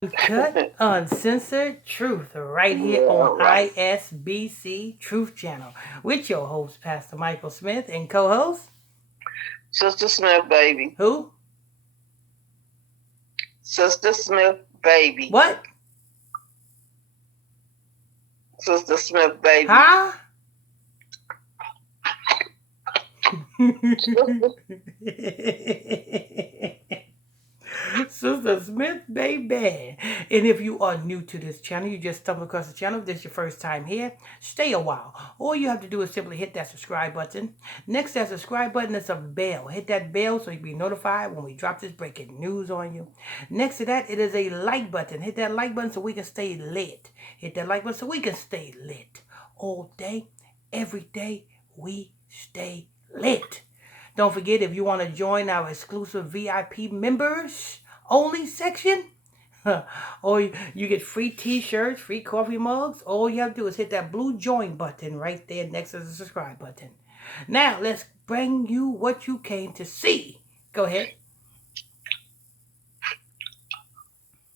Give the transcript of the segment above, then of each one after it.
Uncut, uncensored truth right here Yeah, on right. ISBC Truth Channel with your host, Pastor Michael Smith, and co host, Sister Smith, baby. who? Sister Smith, baby. What? Sister Smith, baby. Huh? Sister Smith, baby. And if you are new to this channel, you just stumbled across the channel, if this is your first time here, stay a while. All you have to do is simply hit that subscribe button. Next to that subscribe button is a bell. Hit that bell so you'll be notified when we drop this breaking news on you. Next to that, it is a like button. Hit that like button so we can stay lit. Hit that like button so we can stay lit. All day, every day, we stay lit. Don't forget, if you want to join our exclusive VIP members only section, or you get free t-shirts, free coffee mugs, all you have to do is hit that blue join button right there next to the subscribe button. Now, let's bring you what you came to see. Go ahead.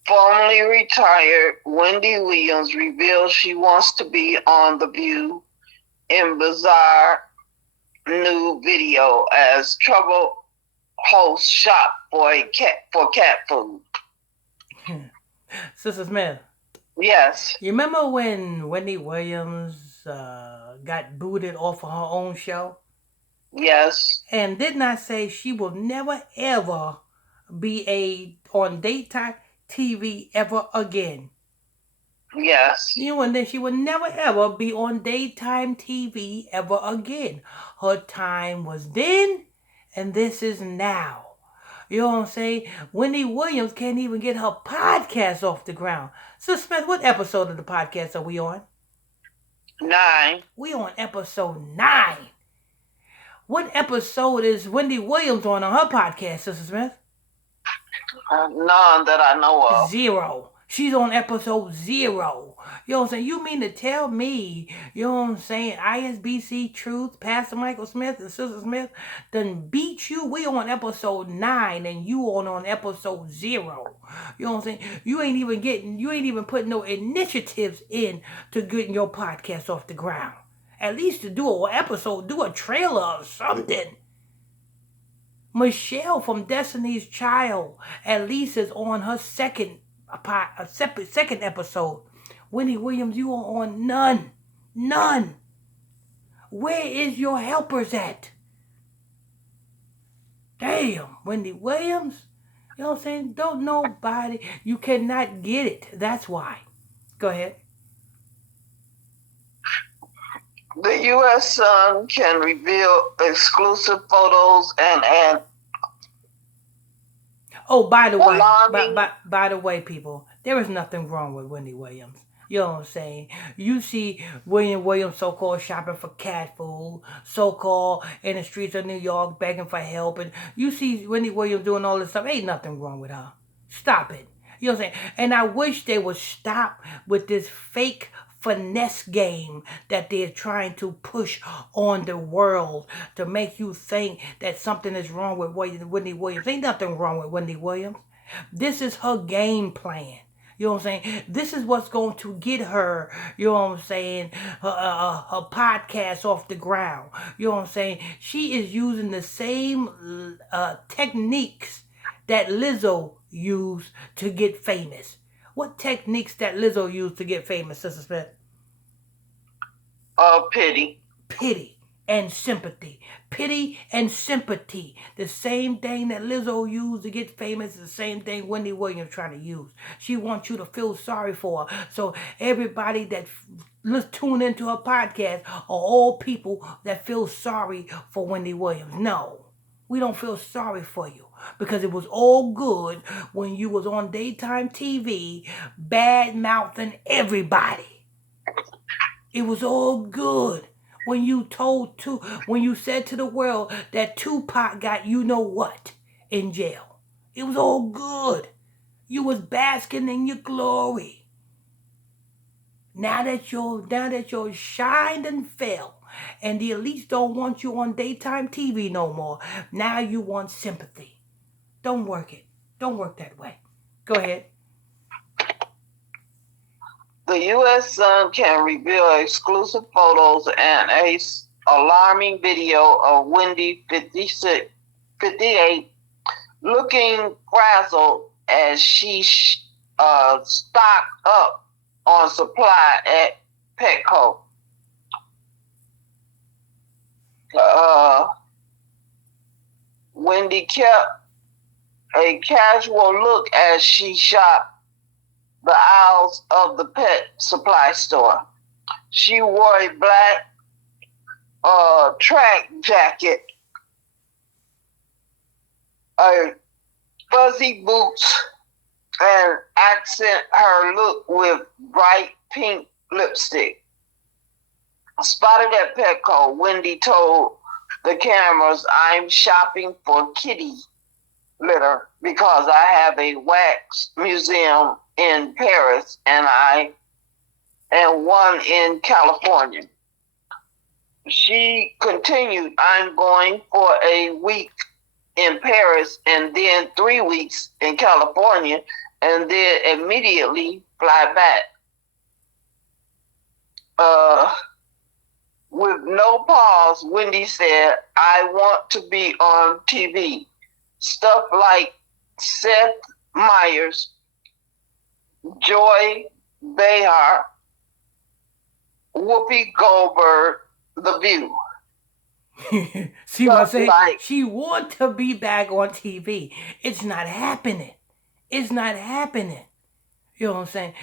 Formerly retired Wendy Williams reveals she wants to be on The View in bizarre new video as trouble host shop for cat food. Sister Smith. Yes. You remember when Wendy Williams got booted off of her own show? Yes. And didn't I say she will never ever be on daytime TV ever again? Yes. You know, and then she would never ever be on daytime TV ever again. Her time was then, and this is now. You know what I'm saying? Wendy Williams can't even get her podcast off the ground. So, Smith, what episode of the podcast are we on? 9. We on episode 9. What episode is Wendy Williams on her podcast, Sister Smith? None that I know of. 0. She's on episode 0. You know what I'm saying? You mean to tell me, you know what I'm saying, ISBC Truth, Pastor Michael Smith and Sister Smith done beat you? We on episode 9 and you on episode 0. You know what I'm saying? You ain't even putting no initiatives in to getting your podcast off the ground. At least to do an episode, do a trailer or something. Michelle from Destiny's Child at least is on her second episode. Wendy Williams, you are on none. Where is your helpers at? Damn, Wendy Williams. You know what I'm saying? Don't nobody. You cannot get it. That's why. Go ahead. The U.S. Sun can reveal exclusive photos and oh, by the way, alarming. by the way, people, there is nothing wrong with Wendy Williams. You know what I'm saying? You see William Williams so-called shopping for cat food, so-called in the streets of New York begging for help, and you see Wendy Williams doing all this stuff. Ain't nothing wrong with her. Stop it. You know what I'm saying? And I wish they would stop with this fake finesse game that they're trying to push on the world to make you think that something is wrong with Wendy Williams. Ain't nothing wrong with Wendy Williams. This is her game plan. You know what I'm saying? This is what's going to get her, you know what I'm saying, her podcast off the ground. You know what I'm saying? She is using the same techniques that Lizzo used to get famous. What techniques that Lizzo used to get famous, Sister Smith? Pity. Pity and sympathy. Pity and sympathy. The same thing that Lizzo used to get famous is the same thing Wendy Williams trying to use. She wants you to feel sorry for her. So everybody that tune into her podcast are all people that feel sorry for Wendy Williams. No, we don't feel sorry for you. Because it was all good when you was on daytime TV bad-mouthing everybody. It was all good when you said to the world that Tupac got you know what in jail. It was all good. You was basking in your glory. Now that your shine and fell, and the elites don't want you on daytime TV no more, now you want sympathy. Don't work it. Don't work that way. Go ahead. The U.S. Sun can reveal exclusive photos and a alarming video of Wendy 58 looking frazzled as she stocked up on supply at Petco. Wendy kept a casual look as she shopped the aisles of the pet supply store. She wore a black track jacket, a fuzzy boots, and accent her look with bright pink lipstick. Spotted at Petco, Wendy told the cameras, "I'm shopping for kitty litter because I have a wax museum in Paris and one in California." She continued, "I'm going for a week in Paris and then 3 weeks in California and then immediately fly back." With no pause, Wendy said, "I want to be on TV. Stuff like Seth Meyers, Joy Behar, Whoopi Goldberg, The View." See what I'm saying? She wants to be back on TV. It's not happening. It's not happening. You know what I'm saying?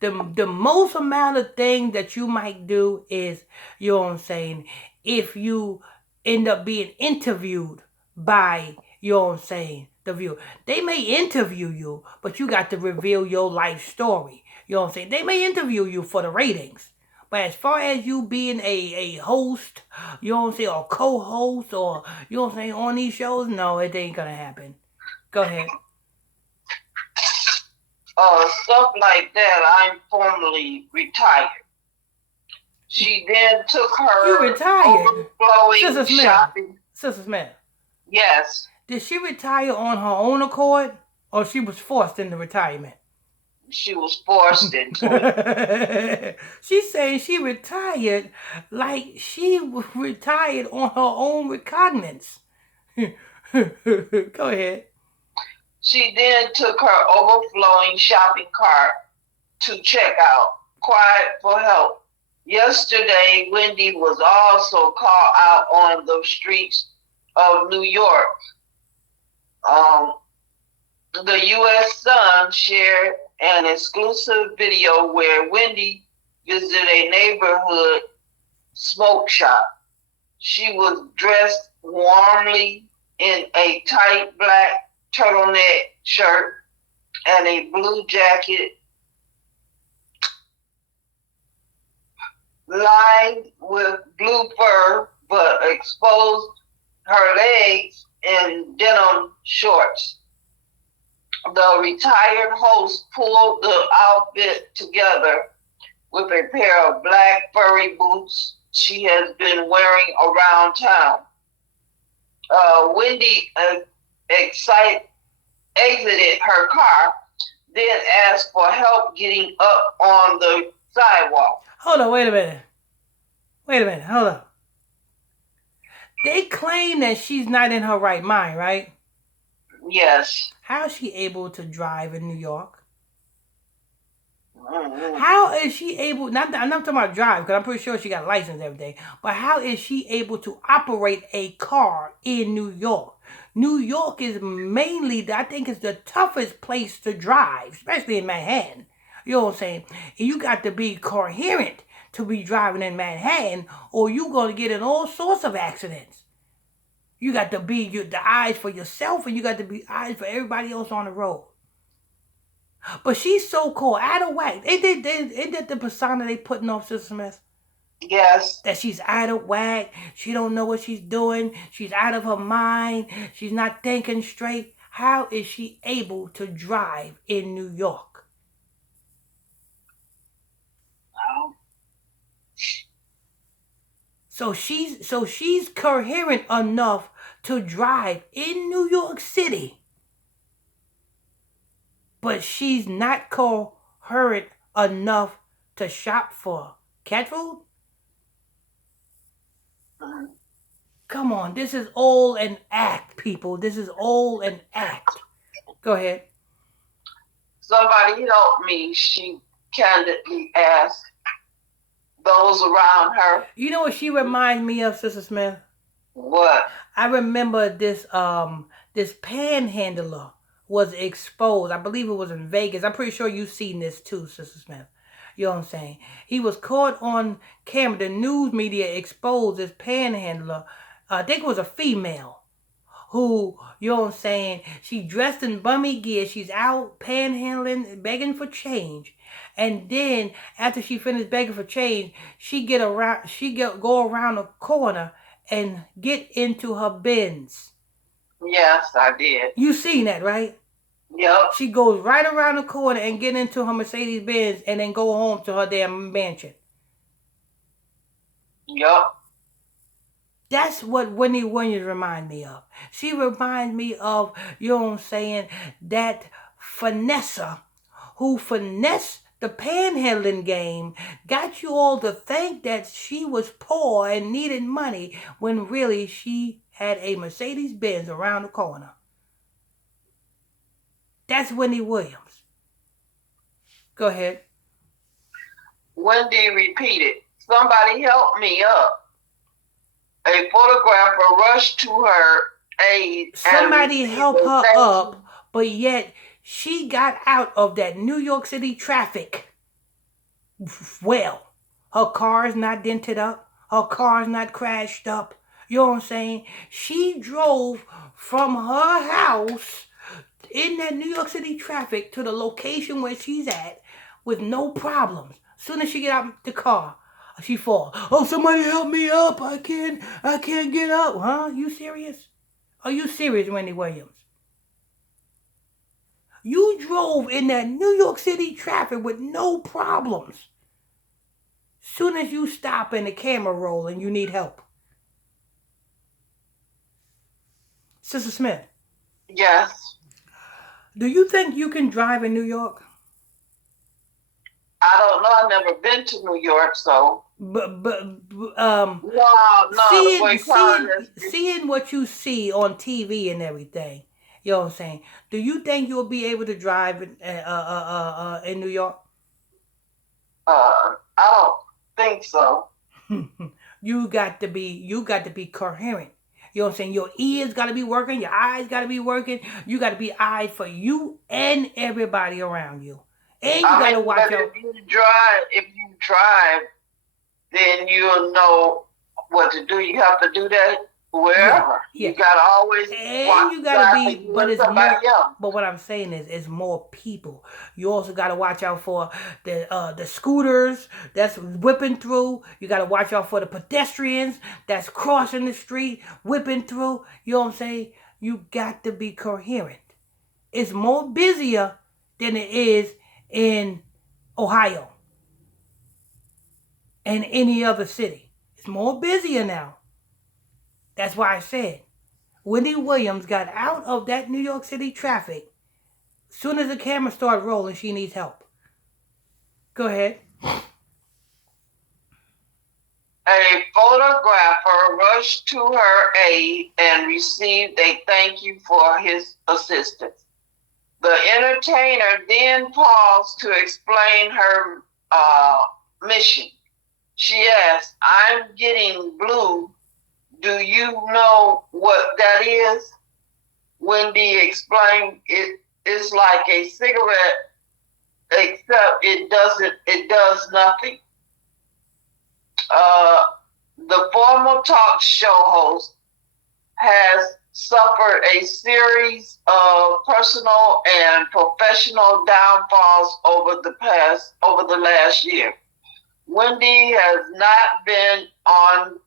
The most amount of things that you might do is, you know what I'm saying, if you end up being interviewed by, you know what I'm saying, The View. They may interview you, but you got to reveal your life story. You know what I'm saying? They may interview you for the ratings. But as far as you being a host, you know what I'm saying, or co-host, or, you know what I'm saying, on these shows, no, it ain't gonna happen. Go ahead. Stuff like that, I'm formally retired. She then took her You retired? overflowing shopping. Sister Smith. Yes. Did she retire on her own accord, or she was forced into retirement? She was forced into it. She's saying she retired like she retired on her own recognizance. Go ahead. She then took her overflowing shopping cart to checkout, quiet for help. Yesterday, Wendy was also called out on the streets of New York. The U.S. Sun shared an exclusive video where Wendy visited a neighborhood smoke shop. She was dressed warmly in a tight black turtleneck shirt and a blue jacket lined with blue fur, but exposed her legs in denim shorts. The retired host pulled the outfit together with a pair of black furry boots she has been wearing around town. Wendy exited her car, then asked for help getting up on the sidewalk. Hold on, wait a minute, hold on. They claim that she's not in her right mind, right? Yes. How is she able to drive in New York? How is she able, I'm not talking about drive, because I'm pretty sure she got a license and everything, but how is she able to operate a car in New York? New York is mainly, I think, is the toughest place to drive, especially in Manhattan. You know what I'm saying? And you got to be coherent to be driving in Manhattan, or you're going to get in all sorts of accidents. You got to be the eyes for yourself, and you got to be eyes for everybody else on the road. But she's so-called out of whack. Ain't that the persona they putting off, Sister Smith? Yes. That she's out of whack. She don't know what she's doing. She's out of her mind. She's not thinking straight. How is she able to drive in New York? Wow. So she's coherent enough to drive in New York City. But she's not coherent enough to shop for cat food? Come on, this is all an act, people. This is all an act. Go ahead. Somebody help me, she candidly asked those around her. You know what she reminds me of, Sister Smith? What? I remember this panhandler was exposed. I believe it was in Vegas. I'm pretty sure you've seen this too, Sister Smith. You know what I'm saying? He was caught on camera. The news media exposed this panhandler. I think it was a female who, you know what I'm saying, she dressed in bummy gear. She's out panhandling, begging for change. And then after she finished begging for change, go around the corner and get into her Benz. Yes, I did. You seen that, right? Yep. She goes right around the corner and get into her Mercedes Benz and then go home to her damn mansion. Yep. That's what Wendy Williams remind me of. She reminds me of, you know what I'm saying, that finesser who finessed the panhandling game, got you all to think that she was poor and needed money when really she had a Mercedes Benz around the corner. That's Wendy Williams. Go ahead. Wendy repeated, somebody help me up. A photographer rushed to her aid. Somebody help her up, but yet she got out of that New York City traffic. Well, her car's not dented up. Her car's not crashed up. You know what I'm saying? She drove from her house in that New York City traffic to the location where she's at with no problems. Soon as she get out the car, she fall. Oh, somebody help me up. I can't get up. Huh? You serious? Are you serious, Wendy Williams? You drove in that New York City traffic with no problems. Soon as you stop and the camera roll and you need help. Sister Smith. Yes. Do you think you can drive in New York? I don't know. I've never been to New York, so. Seeing what you see on TV and everything, you know what I'm saying? Do you think you'll be able to drive in New York? I don't think so. You got to be coherent. You know what I'm saying? Your ears got to be working. Your eyes got to be working. You got to be eyes for you and everybody around you. And you got to watch out. If you drive, then you'll know what to do. You have to do that wherever. Yeah. You got to always and you got to be, but it's more. Else. But what I'm saying is, it's more people. You also got to watch out for the scooters that's whipping through. You got to watch out for the pedestrians that's crossing the street, whipping through. You know what I'm saying? You got to be coherent. It's more busier than it is in Ohio and any other city. It's more busier now. That's why I said Wendy Williams got out of that New York City traffic. Soon as the camera started rolling, she needs help. Go ahead. A photographer rushed to her aid and received a thank you for his assistance. The entertainer then paused to explain her mission. She asked, I'm getting blue. Do you know what that is? Wendy explained, it's like a cigarette, except it does nothing. The former talk show host has suffered a series of personal and professional downfalls over the last year. Wendy has not been on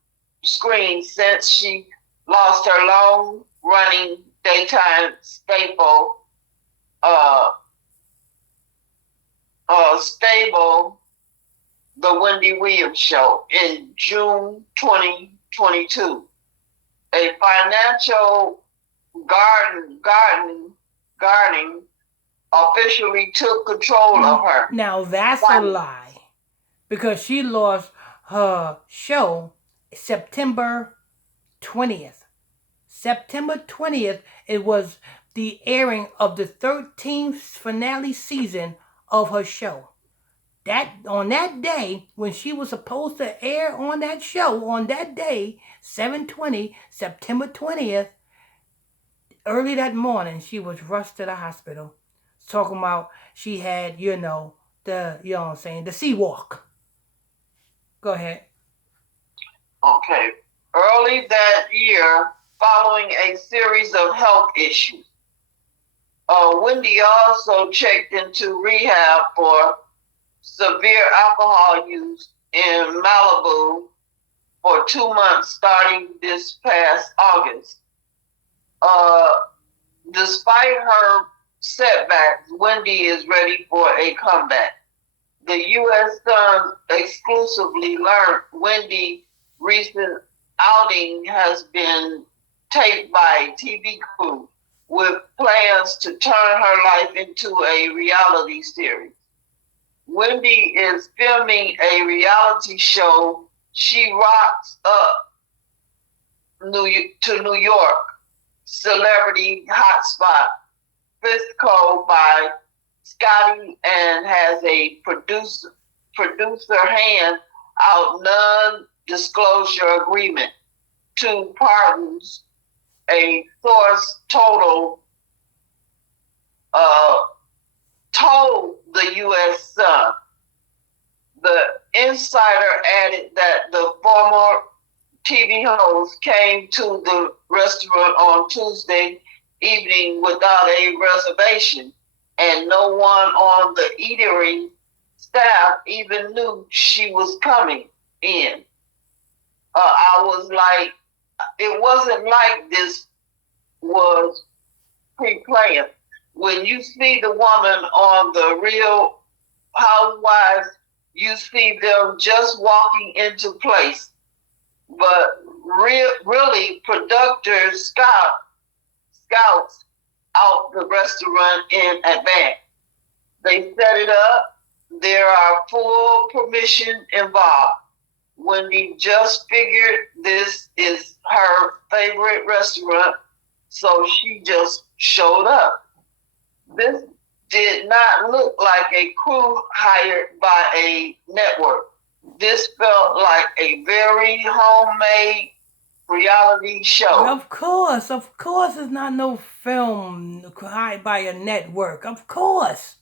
screen since she lost her long-running daytime stable, The Wendy Williams Show, in June 2022. A financial gardening officially took control of her. Now that's a lie. because she lost her show September 20th. September 20th, it was the airing of the 13th finale season of her show. That on that day when she was supposed to air on that show on that day, 7/20, September 20th, early that morning she was rushed to the hospital. Talking about she had, the what I'm saying, the sea walk. Go ahead. Okay. Early that year, following a series of health issues, Wendy also checked into rehab for severe alcohol use in Malibu for 2 months starting this past August. Uh, Despite her setbacks, Wendy is ready for a comeback. The U.S. Sun exclusively learned Wendy's recent outing has been taped by a TV crew with plans to turn her life into a reality series. Wendy is filming a reality show. She rocks up to New York, celebrity hotspot, Frisco by Scotty, and has a producer hand out non-disclosure agreement to pardons. A source uh, told the U.S. Sun. The insider added that the former TV host came to the restaurant on Tuesday evening without a reservation, and no one on the eatery staff even knew she was coming in. I was like, it wasn't like this was pre-planned. When you see the woman on the Real Housewives, you see them just walking into place. But really, producers scouts out the restaurant in advance. They set it up. There are full permission involved. Wendy just figured this is her favorite restaurant, so she just showed up. This did not look like a crew hired by a network. This felt like a very homemade reality show. Of course, it's not no film hired by a network. Of course,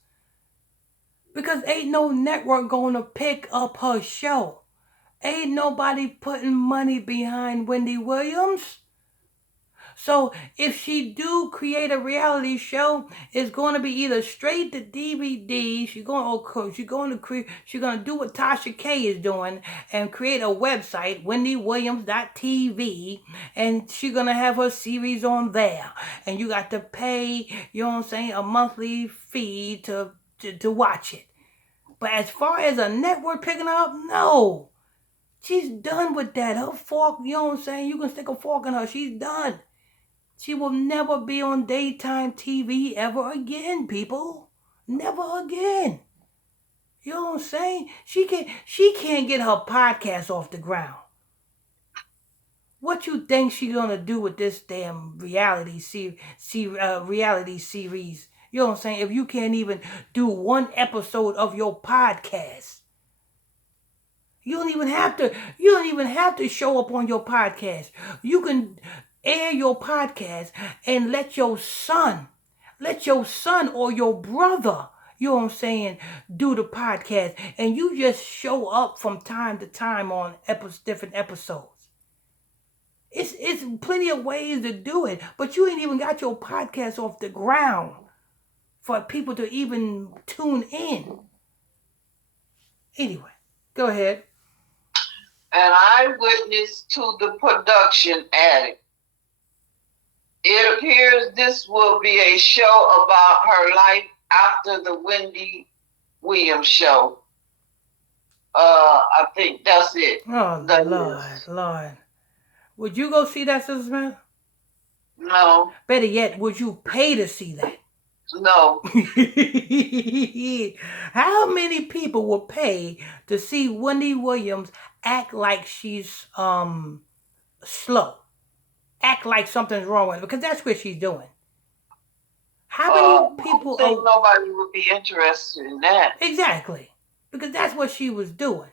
because ain't no network going to pick up her show. Ain't nobody putting money behind Wendy Williams. So if she do create a reality show, it's going to be either straight to DVD. She's going to do what Tasha K is doing and create a website, WendyWilliams.tv, and she's going to have her series on there. And you got to pay, a monthly fee to watch it. But as far as a network picking up, no. She's done with that. Her fork, you can stick a fork in her. She's done. She will never be on daytime TV ever again, people. Never again. You know what I'm saying? She can't get her podcast off the ground. What you think she gonna do with this damn reality series? You know what I'm saying? If you can't even do one episode of your podcast. You don't even have to show up on your podcast. You can air your podcast and let your son or your brother, do the podcast, and you just show up from time to time on different episodes. It's plenty of ways to do it, but you ain't even got your podcast off the ground for people to even tune in. Anyway, go ahead. An eyewitness to the production added, it appears this will be a show about her life after the Wendy Williams show. I think that's it. Oh, Lord. Would you go see that, Sister Smith? No. Better yet, would you pay to see that? No. How many people will pay to see Wendy Williams act like she's slow? Act like something's wrong with her, because that's what she's doing. How many I people think are nobody would be interested in that. exactly? Because that's what she was doing.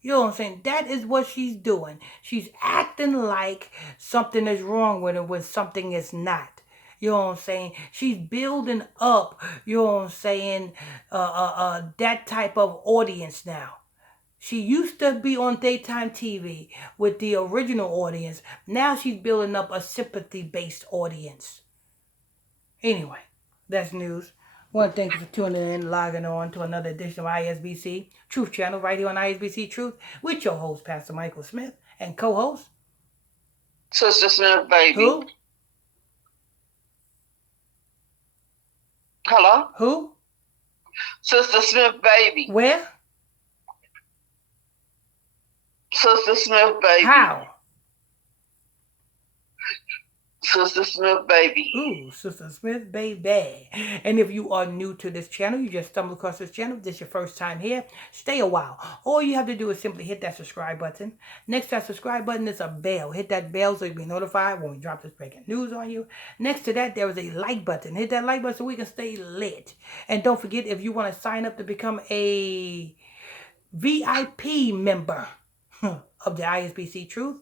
You know what I'm saying? That is what she's doing. She's acting like something is wrong with her when something is not. You know what I'm saying? She's building up, you know what I'm saying, that type of audience now. She used to be on daytime TV with the original audience. Now she's building up a sympathy based audience. Anyway, that's news. I want to thank you for tuning in, logging on to another edition of ISBC Truth Channel right here on ISBC Truth with your host, Pastor Michael Smith, and co-host, Sister Smith, baby. who? Hello? Who? Sister Smith, baby. Where? Sister Smith, baby. How? Sister Smith, baby. Ooh, Sister Smith, baby. And if you are new to this channel, you just stumbled across this channel, this is your first time here, stay a while. All you have to do is simply hit that subscribe button. Next to that subscribe button is a bell. Hit that bell so you'll be notified when we drop this breaking news on you. Next to that, there is a like button. Hit that like button so we can stay lit. And don't forget, if you want to sign up to become a VIP member of the ISBC Truth,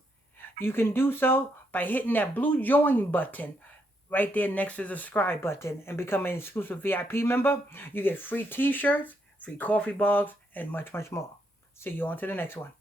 you can do so by hitting that blue join button right there next to the subscribe button and become an exclusive VIP member. You get free t-shirts, free coffee mugs, and much, much more. See you on to the next one.